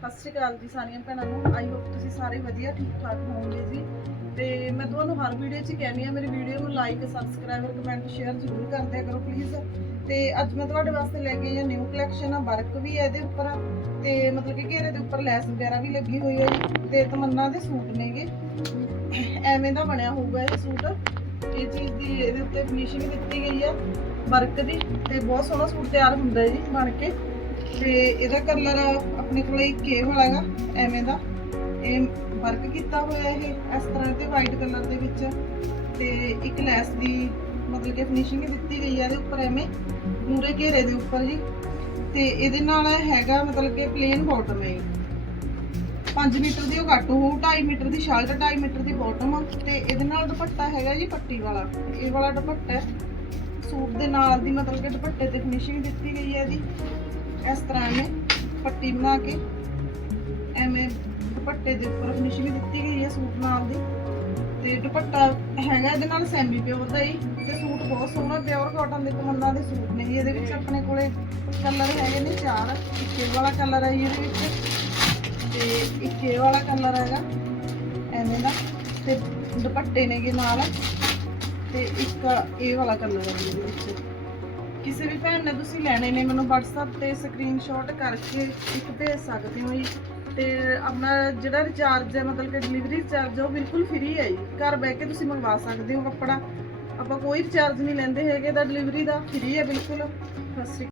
ਸਤਿ ਸ਼੍ਰੀ ਅਕਾਲ ਜੀ ਸਾਰੀਆਂ ਭੈਣਾਂ ਨੂੰ। ਆਈ ਹੋਪ ਤੁਸੀਂ ਸਾਰੇ ਵਧੀਆ ਠੀਕ ਠਾਕ ਹੋਵੋਗੇ ਜੀ। ਤੇ ਮੈਂ ਤੁਹਾਨੂੰ ਹਰ ਵੀਡੀਓ 'ਚ ਕਹਿੰਦੀ ਆ ਮੇਰੀ ਵੀਡੀਓ ਨੂੰ ਲਾਈਕ ਸਬਸਕ੍ਰਾਈਬ ਕਮੈਂਟ ਸ਼ੇਅਰ ਜ਼ਰੂਰ ਕਰਦੇ ਕਰੋ ਪਲੀਜ਼ ਤੇ ਅੱਜ ਮੈਂ ਤੁਹਾਡੇ ਵਾਸਤੇ ਲੈ ਕੇ ਆਈ ਨਿਊ ਕਲੈਕਸ਼ਨ ਆ, ਵਰਕ ਵੀ ਹੈ ਇਹਦੇ ਉੱਪਰ। ਤੇ ਮਤਲਬ ਕਿ ਘੇਰੇ ਦੇ ਉੱਪਰ ਲੈਸ ਵਗੈਰਾ ਵੀ ਲੱਗੀ ਹੋਈ ਹੈ ਜੀ। ਤੇ ਤਮੰਨਾ ਦੇ ਸੂਟ ਨੇਗੇ ਐਵੇਂ ਦਾ ਬਣਿਆ ਹੋਊਗਾ ਇਹ ਸੂਟ। ਇਹ ਚੀਜ਼ ਦੀ ਇਹਦੇ ਉੱਤੇ ਫਿਨਿਸ਼ਿੰਗ ਦਿੱਤੀ ਗਈ ਆ। ਵਰਕ ਦੀ। ਤੇ ਬਹੁਤ ਸੋਹਣਾ ਸੂਟ ਤਿਆਰ ਹੁੰਦਾ ਹੈ ਜੀ ਬਣ ਕੇ। ਤੇ ਇਹਦਾ ਕਲਰ ਆਪਣੇ ਕੋਲੇ ਇੱਕ ਇਹ ਵਾਲਾ ਹੈਗਾ, ਐਵੇਂ ਦਾ। ਇਹ ਵਰਕ ਕੀਤਾ ਹੋਇਆ ਇਹ, ਇਸ ਤਰ੍ਹਾਂ ਦੇ ਵਾਈਟ ਕਲਰ ਦੇ ਵਿੱਚ। ਤੇ ਇੱਕ ਲੈਸ ਦੀ ਮਤਲਬ ਕਿ ਫਿਨਿਸ਼ਿੰਗ ਦਿੱਤੀ ਗਈ ਹੈ ਇਹਦੇ ਉੱਪਰ ਐਵੇਂ ਮੂਰੇ ਘੇਰੇ ਦੇ ਉੱਪਰ ਜੀ। ਤੇ ਇਹਦੇ ਨਾਲ ਹੈਗਾ ਮਤਲਬ ਕਿ ਪਲੇਨ ਬਾਟਮ ਹੈ 5 ਮੀਟਰ ਦੀ ਉਹ ਘੱਟ ਹੋਊ 2.5 ਮੀਟਰ ਦੀ ਸ਼ਰਟ 2.5 ਮੀਟਰ ਦੀ ਬਾਟਮ ਤੇ ਇਹਦੇ ਨਾਲ ਦੁਪੱਟਾ ਹੈਗਾ ਜੀ ਪੱਟੀ ਵਾਲਾ। ਇਹ ਵਾਲਾ ਦੁਪੱਟਾ ਸੂਟ ਦੇ ਨਾਲ ਦੀ ਮਤਲਬ ਕਿ ਦੁਪੱਟੇ ਤੇ ਫਿਨਿਸ਼ਿੰਗ ਦਿੱਤੀ ਗਈ ਹੈ ਇਹਦੀ। ਇਸ ਤਰ੍ਹਾਂ ਐਵੇਂ ਪੱਟੀ ਬਣਾ ਕੇ ਐਵੇਂ ਦੁਪੱਟੇ ਦੇ ਉੱਪਰ ਫਿਨਿਸ਼ਿੰਗ ਦਿੱਤੀ ਗਈ ਹੈ ਸੂਟ ਨਾਲ ਦੀ। ਤੇ ਦੁਪੱਟਾ ਹੈਗਾ ਇਹਦੇ ਨਾਲ ਸੈਮੀ ਪਿਓਰ ਦਾ ਹੀ ਤੇ ਸੂਟ ਬਹੁਤ ਸੋਹਣਾ ਪਿਓਰ ਕਾਟਨ ਦੇ ਕਮੰਨਾਂ ਦੇ ਸੂਟ ਨੇ ਜੀ। ਇਹਦੇ ਵਿੱਚ ਆਪਣੇ ਕੋਲੇ ਕਲਰ ਹੈਗੇ ਨੇ ਚਾਰ। ਇੱਕ ਇਹ ਵਾਲਾ ਕਲਰ ਹੈ ਜੀ ਇਹਦੇ ਵਿੱਚ ਤੇ ਇੱਕ ਇਹ ਵਾਲਾ ਕਲਰ ਹੈਗਾ ਐਵੇਂ ਦਾ ਤੇ ਦੁਪੱਟੇ ਨੇਗੇ ਨਾਲ ਤੇ ਇੱਕ ਇਹ ਵਾਲਾ ਕਲਰ ਹੈ ਜੀ ਇਹਦੇ ਵਿੱਚ। ਕਿਸੇ ਵੀ ਭੈਣ ਨੇ ਤੁਸੀਂ ਲੈਣੇ ਨੇ, ਮੈਨੂੰ WhatsApp ਤੇ ਸਕਰੀਨਸ਼ਾਟ ਕਰਕੇ ਇੱਕ ਭੇਜ ਸਕਦੇ ਹੋ ਜੀ। ਤੇ ਆਪਣਾ ਜਿਹੜਾ ਰਿਚਾਰਜ ਹੈ, ਮਤਲਬ ਕਿ ਡਿਲੀਵਰੀ ਰਿਚਾਰਜ ਉਹ ਬਿਲਕੁਲ ਫ੍ਰੀ ਹੈ ਜੀ। ਘਰ ਬਹਿ ਕੇ ਤੁਸੀਂ ਮੰਗਵਾ ਸਕਦੇ ਹੋ ਕੱਪੜਾ। ਆਪਾਂ ਕੋਈ ਰਿਚਾਰਜ ਨਹੀਂ ਲੈਂਦੇ ਹੈਗੇ ਦਾ ਡਿਲੀਵਰੀ ਦਾ ਫ੍ਰੀ ਹੈ ਬਿਲਕੁਲ। ਸਤਿ ਸ਼੍ਰੀ ਅਕਾਲ।